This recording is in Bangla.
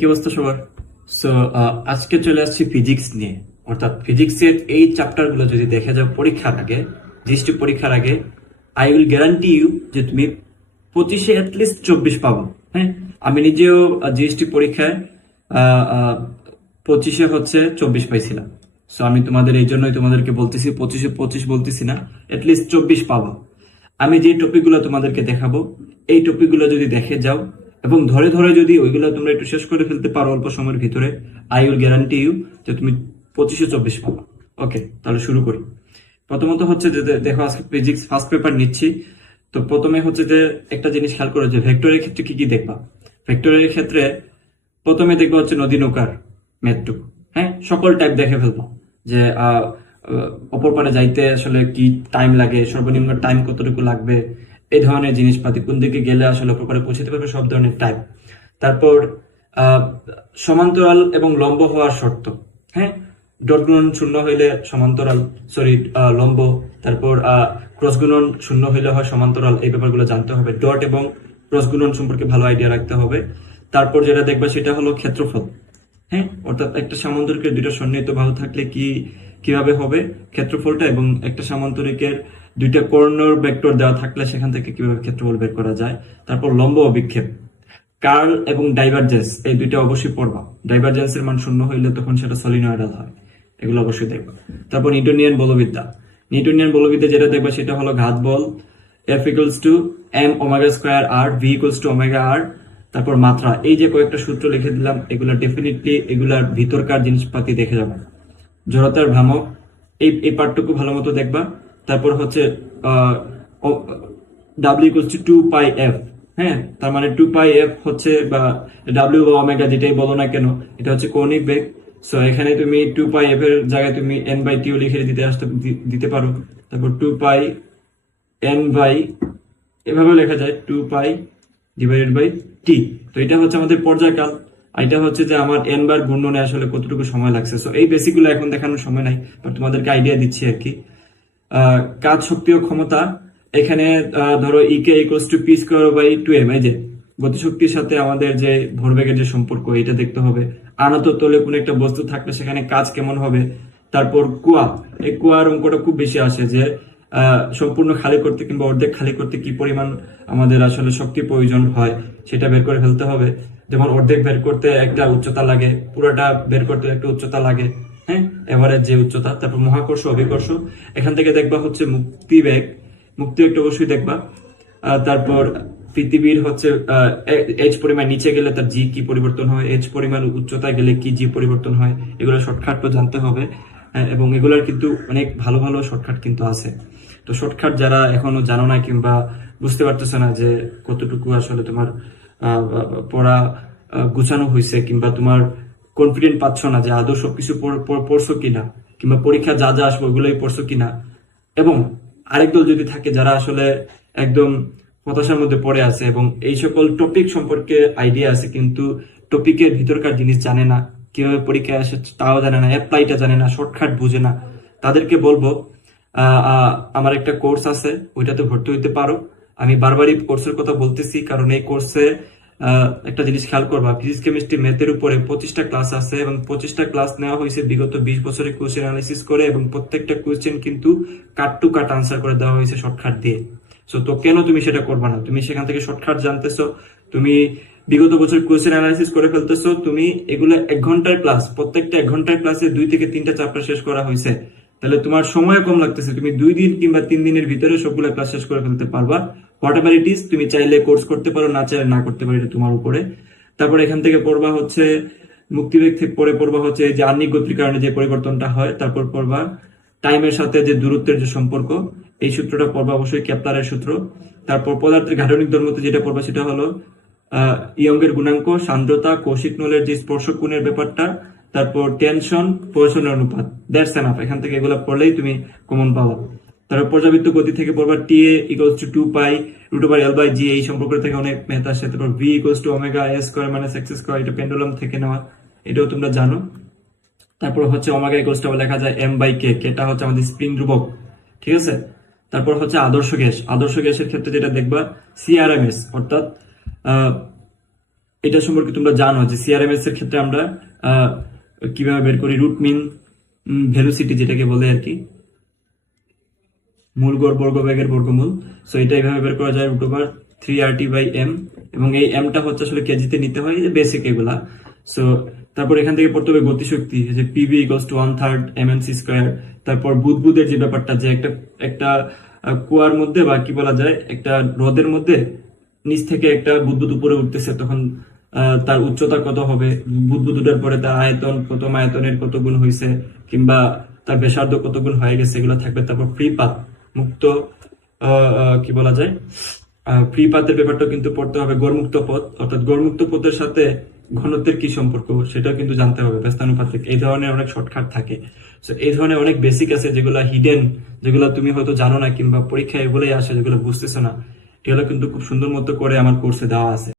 কি অবস্থা সবার? সো আজকে চলে আসছি ফিজিক্স নিয়ে। অর্থাৎ ফিজিক্সের এই চ্যাপ্টারগুলো যদি যাও পরীক্ষার আগে পরীক্ষার আগে আই উইল গ্যারান্টি ইউ যে তুমি পঁচিশে অ্যাটলিস্ট চব্বিশ পাবো হ্যাঁ? আমি নিজেও জিএসটি পরীক্ষায় পঁচিশে হচ্ছে চব্বিশ পাইছিলাম। সো আমি তোমাদের এই জন্যই তোমাদেরকে বলতেছি, পঁচিশে পঁচিশ বলতেছি না অ্যাটলিস্ট চব্বিশ পাবো। আমি যে টপিকগুলো তোমাদেরকে দেখাবো, এই টপিকগুলো যদি দেখে যাও এবং ধরে ধরে যদি ওইগুলো তোমরা একটু শেষ করে ফেলতে পারো অল্প সময়ের ভিতরে আই উইল গ্যারান্টি ইউ যে তুমি পঁচিশে চব্বিশ পাবা। ওকে তাহলে শুরু করি। প্রথমত হচ্ছে যে দেখো, আজকে ফিজিক্স ফার্স্ট পেপার নিচ্ছি। তো প্রথমে হচ্ছে যে একটা জিনিস খেয়াল করো যে ভেক্টরের ক্ষেত্রে কি কি দেখবা? ভেক্টরের ক্ষেত্রে প্রথমে দেখবা হচ্ছে নদী নৌকার ম্যাথটুকু হ্যাঁ সকল টাইপ দেখে ফেলব। যে অপর পারে যাইতে আসলে কি টাইম লাগে, সর্বনিম্ন টাইম কতটুকু লাগবে এই ধরনের জিনিসপাতি কোন দিকে গেলে আসলে অপর পারে পৌঁছতে পারবে, সব ধরনের টাইপ তারপর সমান্তরাল এবং লম্ব হওয়ার শর্ত। হ্যাঁ? ডট গুণন শূন্য হইলে সমান্তরাল সরি লম্ব। তারপর ক্রস গুণন শূন্য হইলে হয় সমান্তরাল। এই ব্যাপারগুলো জানতে হবে। ডট এবং ক্রস গুণন সম্পর্কে ভালো আইডিয়া রাখতে হবে। তারপর যেটা দেখবা সেটা হলো ক্ষেত্রফল। হ্যাঁ? অর্থাৎ একটা সামান্তরিকের দুইটা সন্নিহিত বাহু থাকলে কি, কীভাবে হবে? ক্ষেত্রফলটা এবং একটা সামান্তরিকের দুইটা কর্ণর ভেক্টর দেওয়া থাকলে সেখান থেকে কীভাবে ক্ষেত্রফল বের করা যায়? তারপর লম্ব অভিক্ষেপ। কার্ল এবং ডাইভারজেন্স, এই দুইটা অবশ্যই পড়বা। ডাইভারজেন্সের মান শূন্য হইলে তখন সেটা সলিনয়েডাল হয়। এগুলো অবশ্যই দেখবা। তারপর নিউটনিয়ান বলবিদ্যা। নিউটনিয়ান বলবিদ্যা যেটা দেখবা সেটা হলো ঘাত বল F equals to M omega square R V equals to omega R তারপর মাত্রা। এই যে কয়েকটা সূত্র লিখে দিলাম, এগুলা ডেফিনেটলি এগুলার ভিতরকার জিনিসপাতি দেখে যাবে। জড়তার ভ্রামক, এই এই পার্টটুকু ভালো মতো দেখবা। তারপর হচ্ছে W equals to two pi F হ্যাঁ? তার মানে টু পাই এফ হচ্ছে, বা ডাব্লিউ বা ওমেগা যেটাই বলো না কেন, এটা হচ্ছে কৌণিক বেগ। সো এখানে তুমি টু পাই এফ এর জায়গায় তুমি এন বাই টিও লিখে দিতে আসতে দিতে পারো। তারপর টু পাই এন বাই এভাবে লেখা যায় two pi divided by T তো এটা হচ্ছে আমাদের পর্যায়কাল। এটা হচ্ছে যে আমার এন বার গুণনে আসলে কতটুকু সময় লাগছে। সো এই বেসিকগুলো এখন দেখানোর সময় নাই বাট তোমাদেরকে আইডিয়া দিচ্ছি আর কি। কাজ শক্তি ও ক্ষমতা, এখানে ধরো E K equals to P square by two M এই যে গতিশক্তির সাথে আমাদের যে ভরবেগের যে সম্পর্ক, এটা দেখতে হবে। আনত তলে কোনো একটা বস্তু থাকলে সেখানে কাজ কেমন হবে? তারপর কুয়া, এই কুয়ার অঙ্কটা খুব বেশি আসে যে সম্পূর্ণ খালি করতে কিংবা অর্ধেক খালি করতে কি পরিমাণ আমাদের আসলে শক্তি প্রয়োজন হয়, সেটা বের করে ফেলতে হবে। যেমন অর্ধেক বের করতে একটা উচ্চতা লাগে, পুরোটা বের করতে একটা উচ্চতা লাগে হ্যাঁ এভারেজ যে উচ্চতা তারপর মহাকর্ষ অভিকর্ষ এখান থেকে দেখবা হচ্ছে মুক্তি বেগ মুক্তি বেগটা অবশ্যই দেখবা। তারপর পৃথিবীর হচ্ছে এইচ পরিমাণ নিচে গেলে তার জি কি পরিবর্তন হয় এইচ পরিমাণ উচ্চতায় গেলে কি জি পরিবর্তন হয় এগুলো শর্টকাট তো জানতে হবে। আহ, এবং এগুলোর কিন্তু অনেক ভালো ভালো শর্টকাট কিন্তু আছে। তো শর্টকাট যারা এখনও জানো না কিংবা বুঝতে পারতেছে না যে কতটুকু আসলে তোমার পড়া গুছানো হয়েছে কিংবা তোমার কনফিডেন্ট পাচ্ছ না যে আদৌ সবকিছু পড়- পড়- পড়ছো কিনা? কিংবা পরীক্ষা যা যা আসবে ওগুলোই পড়ছো কিনা? এবং আরেক দল যদি থাকে যারা আসলে একদম হতাশার মধ্যে পড়ে আছে এবং এই সকল টপিক সম্পর্কে আইডিয়া আছে, কিন্তু টপিকের ভিতরকার জিনিস জানে না, কীভাবে পরীক্ষায় আসে তাও জানে না অ্যাপ্লাইটা জানে না শর্টকাট বুঝে না। তাদেরকে বলব আমার একটা কোর্স আছে, ওইটাতে ভর্তি হইতে পারো। আমি বারবারই কোর্সের কথা বলতেছি, কারণ এই কোর্সে একটা জিনিস খেয়াল করবা ফিজিক্স কেমিস্ট্রি ম্যাথের উপরে পঁচিশটা ক্লাস আছে এবং পঁচিশটা ক্লাস নেওয়া হয়েছে বিগত বিশ বছরের কোয়েশ্চেন অ্যানালিসিস করে এবং প্রত্যেকটা কোয়েশ্চেন কিন্তু কাট টু কাট আনসার করে দেওয়া হয়েছে শর্টকাট দিয়ে। সো তো কেন তুমি সেটা করবা না? তুমি সেখান থেকে শর্টকাট জানতেছো, তুমি বিগত বছর কোয়েশ্চেন অ্যানালিসিস করে ফেলতেছো, তুমি এগুলো এক ঘণ্টার ক্লাস প্রত্যেকটা এক ঘণ্টার ক্লাসে দুই থেকে তিনটা চ্যাপ্টার শেষ করা হয়েছে। তাহলে তোমার সময় কম লাগতেছে। তুমি দুই দিন কিংবা তিন দিনের ভিতরে সবগুলো ক্লাস শেষ করে ফেলতে পারবা। হোয়াট এভার ইট ইজ তুমি চাইলে কোর্স করতে পারো, না চাইলে না করতে পারো, এটা তোমার উপরে। তারপর এখান থেকে পড়বা হচ্ছে, মুক্তিবেগ থেকে পরে পড়বা হচ্ছে যে আহ্নিক গতির কারণে যে পরিবর্তনটা হয়, তারপর পড়বা টাইমের সাথে যে দূরত্বের যে সম্পর্ক, এই সূত্রটা পড়বা অবশ্যই ক্যাপলারের সূত্র। তারপর পদার্থের গাঠনিক ধর্মতে যেটা পড়বা সেটা হলো ইয়ংয়ের গুণাঙ্ক, সান্দ্রতা, কৌশিক নলের যে স্পর্শক কোণের ব্যাপারটা তারপর টেনশন পয়সনের অনুপাত। দ্যাটস এনাফ এখান থেকে এগুলো পড়লেই তুমি কমন পাবা। তারপর পর্যাবৃত্ত গতি থেকে পড়বা T A equals to two pi root over L by G এই সম্পর্ক থেকে অনেক ম্যাথ আসে। তারপর V equals to omega S square মানে এক্স স্কোয়ার এটা পেন্ডুলাম থেকে নেওয়া। এটাও তোমরা জানো। তারপর হচ্ছে ওমেগা ইকুয়ালস টু লেখা যায় এম বাই কে কেটা হচ্ছে আমাদের স্প্রিং ধ্রুবক। ঠিক আছে? তারপর হচ্ছে আদর্শ গ্যাস। আদর্শ গ্যাসের ক্ষেত্রে যেটা দেখবা সিআরএমএস অর্থাৎ এটা সম্পর্কে তোমরা জানো যে সিআরএমএস এর ক্ষেত্রে আমরা কীভাবে বের করি? রুট মিন ভেলোসিটি যেটাকে বলে আর কি। মূল গড় বর্গবেগের বর্গমূল। সো এটা এইভাবে বের করা যায় root over three R T by M এবং এই এমটা হচ্ছে আসলে কেজিতে নিতে হয় যে বেসিক এগুলা। সো তারপর এখান থেকে পড়তে হবে গতিশক্তি যে PV equals to one third M N C square তারপর বুদবুদের যে ব্যাপারটা, যে একটা একটা কুয়ার মধ্যে বা কি বলা যায়, একটা হ্রদের মধ্যে নিচ থেকে একটা বুদবুদ উপরে উঠতেছে, তখন তার উচ্চতা কত হবে? বুদবুদ উঠার পরে তার আয়তন প্রথম আয়তনের কত গুণ হয়েছে কিংবা তার ব্যাসার্ধ কত গুণ হয়ে গেছে? এগুলো থাকবে তারপর ফ্রি পাত মুক্ত কি বলা যায়? ফ্রি পাতের ব্যাপারটা কিন্তু পড়তে হবে গড়মুক্ত পথ। অর্থাৎ গড়মুক্ত পথের সাথে ঘনত্বের কি সম্পর্ক? সেটাও কিন্তু জানতে হবে ব্যস্তানুপাতিক। এই ধরনের অনেক শর্টকাট থাকে। এই ধরনের অনেক বেসিক আছে যেগুলো হিডেন যেগুলো তুমি হয়তো জানো না কিংবা পরীক্ষায় এগুলোই আসে, যেগুলো বুঝতেছো না। এগুলো কিন্তু খুব সুন্দর মতো করে আমার কোর্সে দেওয়া আছে।